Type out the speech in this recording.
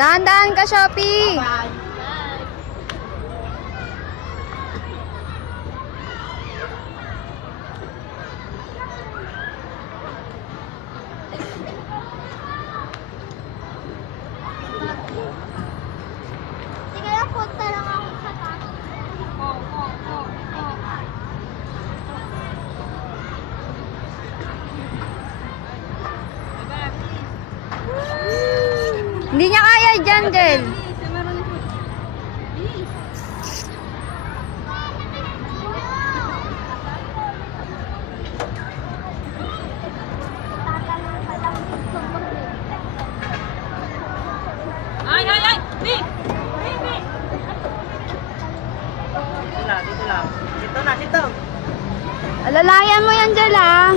Dahan-dahan ka, Shopee. Sige lang, punta lang ako sa taas. Hindi niya kaya dyan, Jel. Ay, ay, ay! Di! Dito lang, dito lang. Dito na, dito. Alalayan mo yan, Jel, ah.